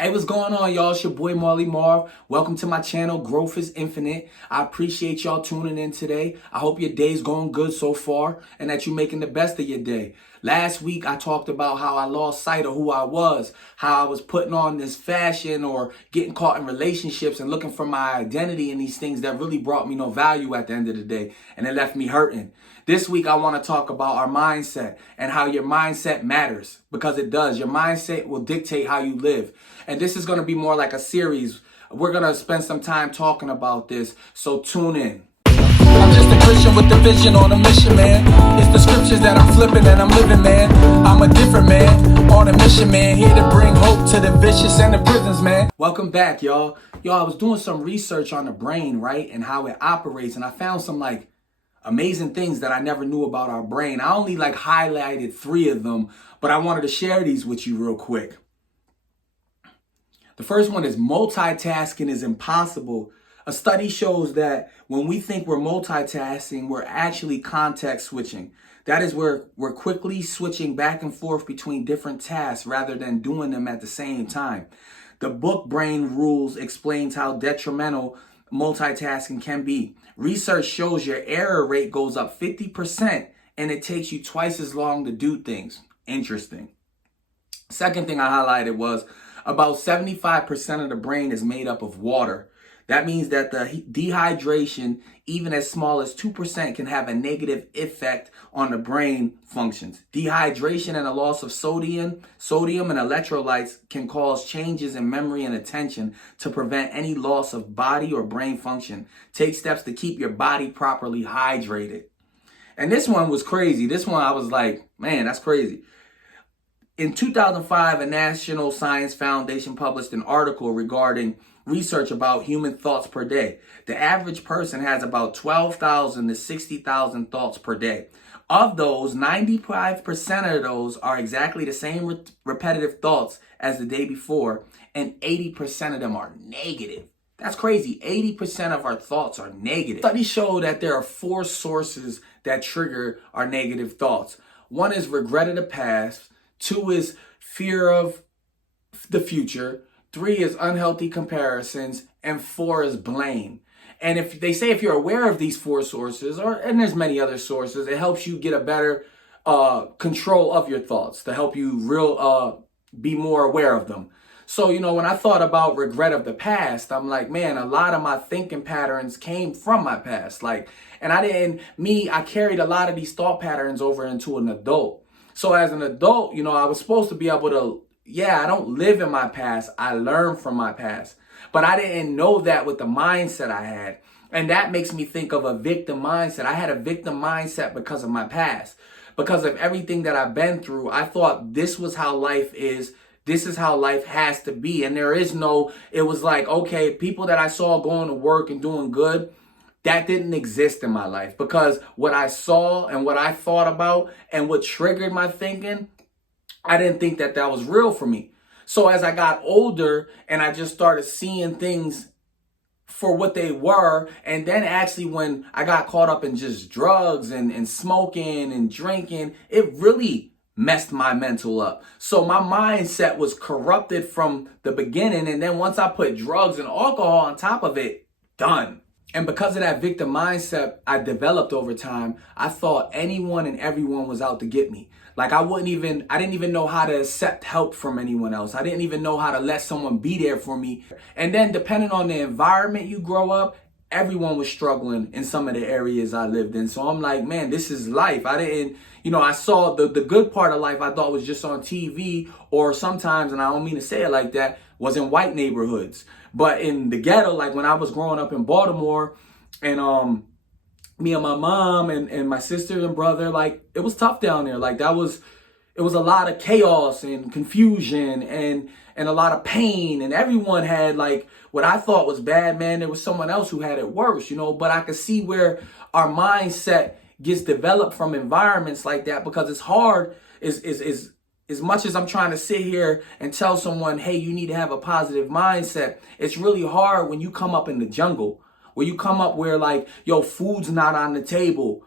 Hey, what's going on, y'all? It's your boy Marley Marv. Welcome to my channel, Growth is Infinite. I appreciate y'all tuning in today. I hope your day's going good so far and that you're making the best of your day. Last week, I talked about how I lost sight of who I was, how I was putting on this fashion or getting caught in relationships and looking for my identity in these things that really brought me no value at the end of the day, and it left me hurting. This week, I want to talk about our mindset and how your mindset matters, because it does. Your mindset will dictate how you live. And this is going to be more like a series. We're going to spend some time talking about this, so tune in. I'm just a Christian with a vision on a mission, man. It's the scriptures that I'm flipping and I'm living, man. I'm a different man on a mission, man. Here to bring hope to the vicious and the prisons, man. Welcome back, y'all. I was doing some research on the brain, right? And how it operates. And I found some amazing things that I never knew about our brain. I only highlighted 3 of them, but I wanted to share these with you real quick. The first one is multitasking is impossible. A study shows that when we think we're multitasking, we're actually context switching. That is where we're quickly switching back and forth between different tasks rather than doing them at the same time. The book Brain Rules explains how detrimental multitasking can be. Research shows your error rate goes up 50% and it takes you twice as long to do things. Interesting. Second thing I highlighted was about 75% of the brain is made up of water. That means that the dehydration, even as small as 2%, can have a negative effect on the brain functions. Dehydration and a loss of sodium and electrolytes can cause changes in memory and attention. To prevent any loss of body or brain function, take steps to keep your body properly hydrated. And this one was crazy. This one I was like, man, that's crazy. In 2005, a National Science Foundation published an article regarding research about human thoughts per day. The average person has about 12,000 to 60,000 thoughts per day. Of those, 95% of those are exactly the same repetitive thoughts as the day before, and 80% of them are negative. That's crazy. 80% of our thoughts are negative. Studies show that there are 4 sources that trigger our negative thoughts. 1 is regret of the past. 2 is fear of the future. 3 is unhealthy comparisons. And 4 is blame. And if they say if you're aware of these 4 sources, and there's many other sources, it helps you get a better control of your thoughts, to help you be more aware of them. So, when I thought about regret of the past, I'm like, man, a lot of my thinking patterns came from my past. I carried a lot of these thought patterns over into an adult. So as an adult, I was supposed to be able to, I don't live in my past. I learn from my past. But I didn't know that with the mindset I had. And that makes me think of a victim mindset. I had a victim mindset because of my past. Because of everything that I've been through, I thought this was how life is. This is how life has to be. And it was like, okay, people that I saw going to work and doing good, that didn't exist in my life, because what I saw and what I thought about and what triggered my thinking, I didn't think that was real for me. So as I got older and I just started seeing things for what they were, and then actually when I got caught up in just drugs and smoking and drinking, it really messed my mental up. So my mindset was corrupted from the beginning, and then once I put drugs and alcohol on top of it, done. And because of that victim mindset I developed over time, I thought anyone and everyone was out to get me. I didn't even know how to accept help from anyone else. I didn't even know how to let someone be there for me. And then depending on the environment you grow up, everyone was struggling in some of the areas I lived in. So I'm like, man, this is life. I saw the good part of life I thought was just on TV, or sometimes, and I don't mean to say it like that, was in white neighborhoods. But in the ghetto, when I was growing up in Baltimore, and me and my mom and my sister and brother, it was tough down there. It was a lot of chaos and confusion and a lot of pain, and everyone had what I thought was bad, man. There was someone else who had it worse, but I could see where our mindset gets developed from environments like that, because it's hard as much as I'm trying to sit here and tell someone, hey, you need to have a positive mindset. It's really hard when you come up in the jungle, where you come up where food's not on the table.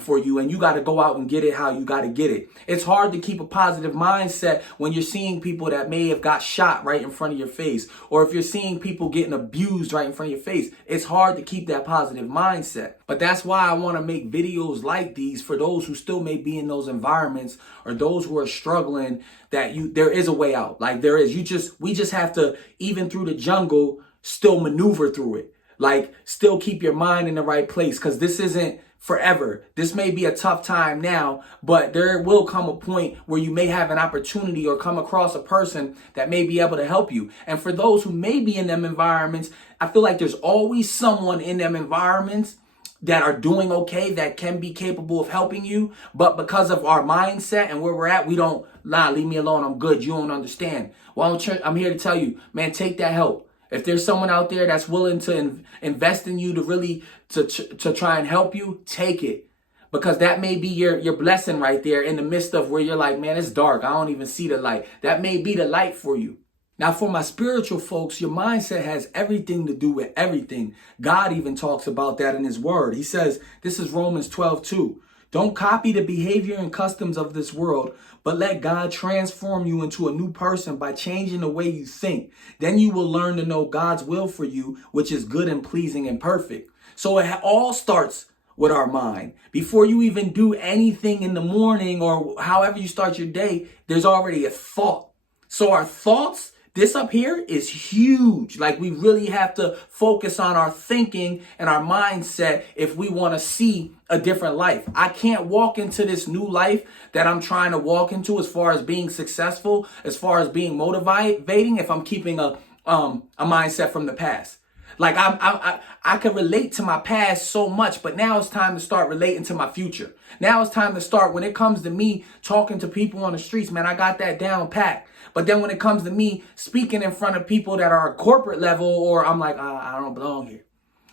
for you, and you got to go out and get it how you got to get it. It's hard to keep a positive mindset when you're seeing people that may have got shot right in front of your face, or if you're seeing people getting abused right in front of your face. It's hard to keep that positive mindset. But that's why I want to make videos like these for those who still may be in those environments, or those who are struggling, that there is a way out. Like there is. We just have to, even through the jungle, still maneuver through it. Like still keep your mind in the right place, because this isn't forever. This may be a tough time now, but there will come a point where you may have an opportunity or come across a person that may be able to help you. And for those who may be in them environments, I feel like there's always someone in them environments that are doing okay, that can be capable of helping you. But because of our mindset and where we're at, we don't, leave me alone, I'm good, you don't understand. Well, I'm here to tell you, man, take that help. If there's someone out there that's willing to invest in you to really to try and help you, take it. Because that may be your blessing right there in the midst of where you're like, man, it's dark, I don't even see the light. That may be the light for you. Now, for my spiritual folks, your mindset has everything to do with everything. God even talks about that in his word. He says, this is Romans 12:2. Don't copy the behavior and customs of this world, but let God transform you into a new person by changing the way you think. Then you will learn to know God's will for you, which is good and pleasing and perfect. So it all starts with our mind. Before you even do anything in the morning or however you start your day, there's already a thought. So our thoughts, this up here is huge. Like we really have to focus on our thinking and our mindset if we want to see a different life. I can't walk into this new life that I'm trying to walk into as far as being successful, as far as being motivating, if I'm keeping a mindset from the past. Like I can relate to my past so much, but now it's time to start relating to my future. Now it's time to start, when it comes to me talking to people on the streets, man, I got that down packed. But then when it comes to me speaking in front of people that are corporate level, or I'm like, I don't belong here.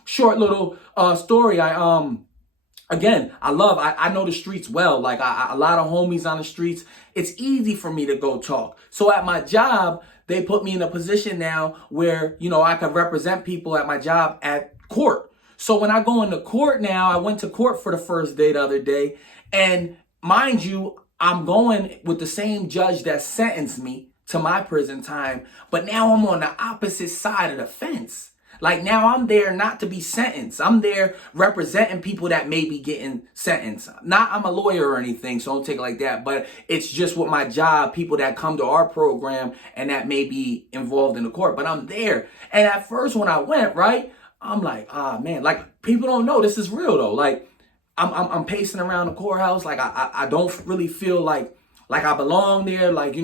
Short little story. I know the streets well. Like a lot of homies on the streets. It's easy for me to go talk. So at my job, they put me in a position now where, I can represent people at my job at court. So when I go into court now, I went to court for the first day the other day. And mind you, I'm going with the same judge that sentenced me to my prison time. But now I'm on the opposite side of the fence. Like now I'm there not to be sentenced. I'm there representing people that may be getting sentenced. I'm a lawyer or anything, so don't take it like that. But it's just with my job, people that come to our program and that may be involved in the court. But I'm there. And at first when I went, right, I'm like, man, like people don't know this is real though. Like I'm pacing around the courthouse. Like I don't really feel like I belong there. Like,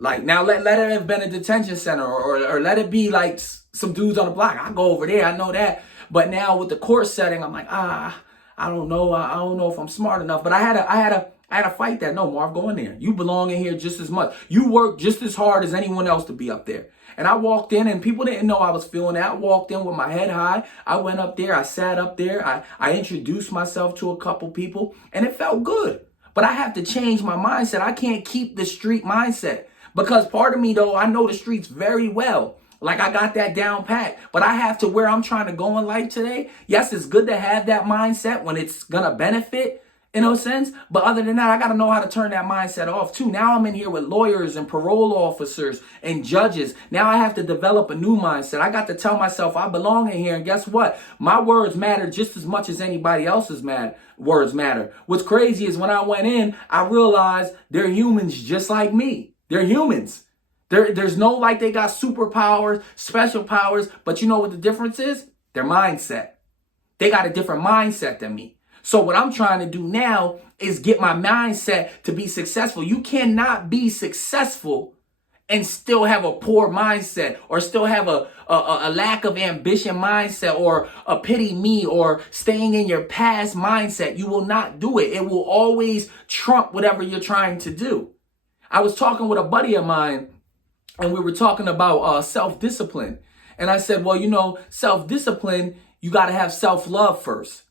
like now let it have been a detention center or let it be like some dudes on the block. I go over there. I know that. But now with the court setting, I'm like, I don't know. I don't know if I'm smart enough. But I had to fight that. No, Marv, go in there. You belong in here just as much. You work just as hard as anyone else to be up there. And I walked in and people didn't know I was feeling that. I walked in with my head high. I went up there. I sat up there. I introduced myself to a couple people and it felt good. But I have to change my mindset. I can't keep the street mindset. Because part of me, though, I know the streets very well. Like I got that down pat. But I have to, where I'm trying to go in life today. Yes, it's good to have that mindset when it's going to benefit, in a sense. But other than that, I got to know how to turn that mindset off too. Now I'm in here with lawyers and parole officers and judges. Now I have to develop a new mindset. I got to tell myself I belong in here. And guess what? My words matter just as much as anybody else's words matter. What's crazy is when I went in, I realized they're humans just like me. They're humans. There's no like they got superpowers, special powers. But you know what the difference is? Their mindset. They got a different mindset than me. So what I'm trying to do now is get my mindset to be successful. You cannot be successful and still have a poor mindset or still have a lack of ambition mindset or a pity me or staying in your past mindset. You will not do it. It will always trump whatever you're trying to do. I was talking with a buddy of mine and we were talking about self-discipline. And I said, well, self-discipline, you got to have self-love first.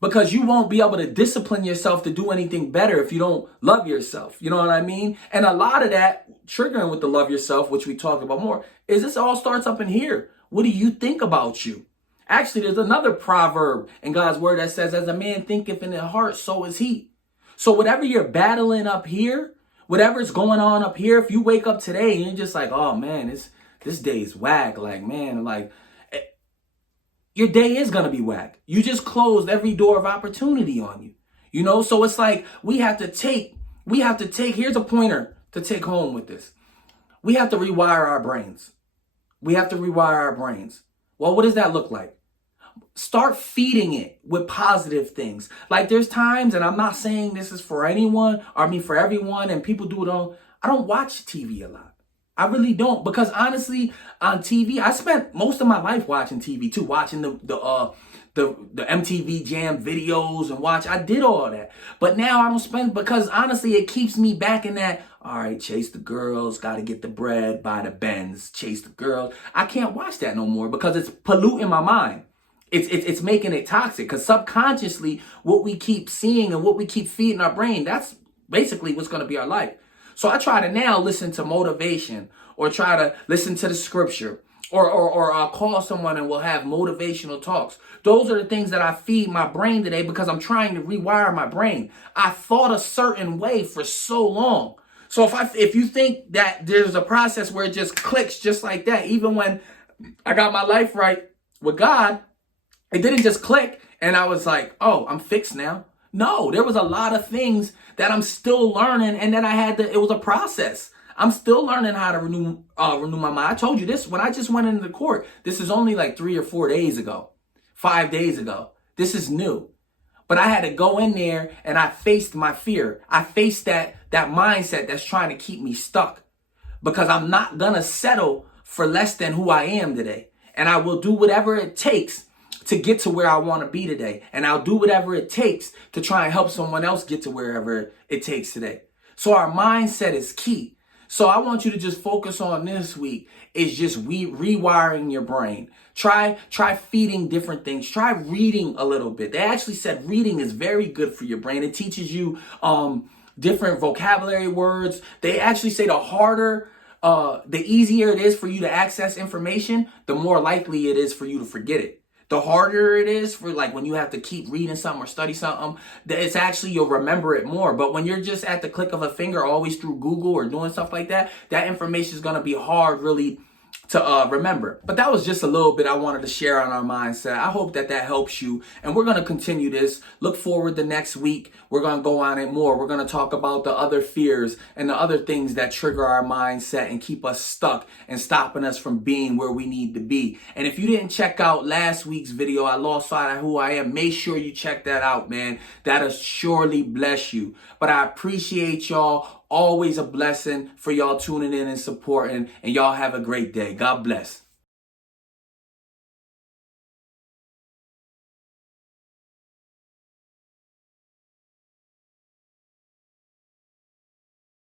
Because you won't be able to discipline yourself to do anything better if you don't love yourself. You know what I mean? And a lot of that, triggering with the love yourself, which we talked about more, is this all starts up in here. What do you think about you? Actually, there's another proverb in God's word that says, as a man thinketh in his heart, so is he. So whatever you're battling up here, whatever's going on up here, if you wake up today and you're just like, oh man, this day's whack, like, man, like, your day is going to be whack. You just closed every door of opportunity on you. You know, so it's like we have to take, here's a pointer to take home with this. We have to rewire our brains. We have to rewire our brains. Well, what does that look like? Start feeding it with positive things. Like there's times, and I'm not saying this is for anyone, or I mean for everyone, and people do it on, I don't watch TV a lot. I really don't, because honestly, on TV, I spent most of my life watching TV too, watching the MTV Jam videos and I did all that. But now I don't spend, because honestly, it keeps me back in that, all right, chase the girls, got to get the bread, buy the Benz, chase the girls. I can't watch that no more because it's polluting my mind. It's making it toxic, because subconsciously what we keep seeing and what we keep feeding our brain, that's basically what's going to be our life. So I try to now listen to motivation, or try to listen to the scripture, or I'll call someone and we'll have motivational talks. Those are the things that I feed my brain today, because I'm trying to rewire my brain. I thought a certain way for so long. So if you think that there's a process where it just clicks just like that, even when I got my life right with God, it didn't just click and I was like, oh, I'm fixed now. No, there was a lot of things that I'm still learning, and that it was a process. I'm still learning how to renew my mind. I told you this when I just went into the court. This is only like 3 or 4 days ago, 5 days ago. This is new. But I had to go in there and I faced my fear. I faced that mindset that's trying to keep me stuck, because I'm not going to settle for less than who I am today. And I will do whatever it takes to get to where I want to be today. And I'll do whatever it takes to try and help someone else get to wherever it takes today. So our mindset is key. So I want you to just focus on this week is just rewiring your brain. Try feeding different things. Try reading a little bit. They actually said reading is very good for your brain. It teaches you different vocabulary words. They actually say the easier it is for you to access information, the more likely it is for you to forget it. The harder it is for, like, when you have to keep reading something or study something, it's actually, you'll remember it more. But when you're just at the click of a finger, always through Google or doing stuff like that, that information is going to be hard really to remember. But that was just a little bit I wanted to share on our mindset. I hope that helps you. And we're going to continue this. Look forward to next week. We're going to go on it more. We're going to talk about the other fears and the other things that trigger our mindset and keep us stuck and stopping us from being where we need to be. And if you didn't check out last week's video, I lost sight of who I am, make sure you check that out, man. That'll surely bless you. But I appreciate y'all. Always a blessing for y'all tuning in and supporting, and y'all have a great day. God bless.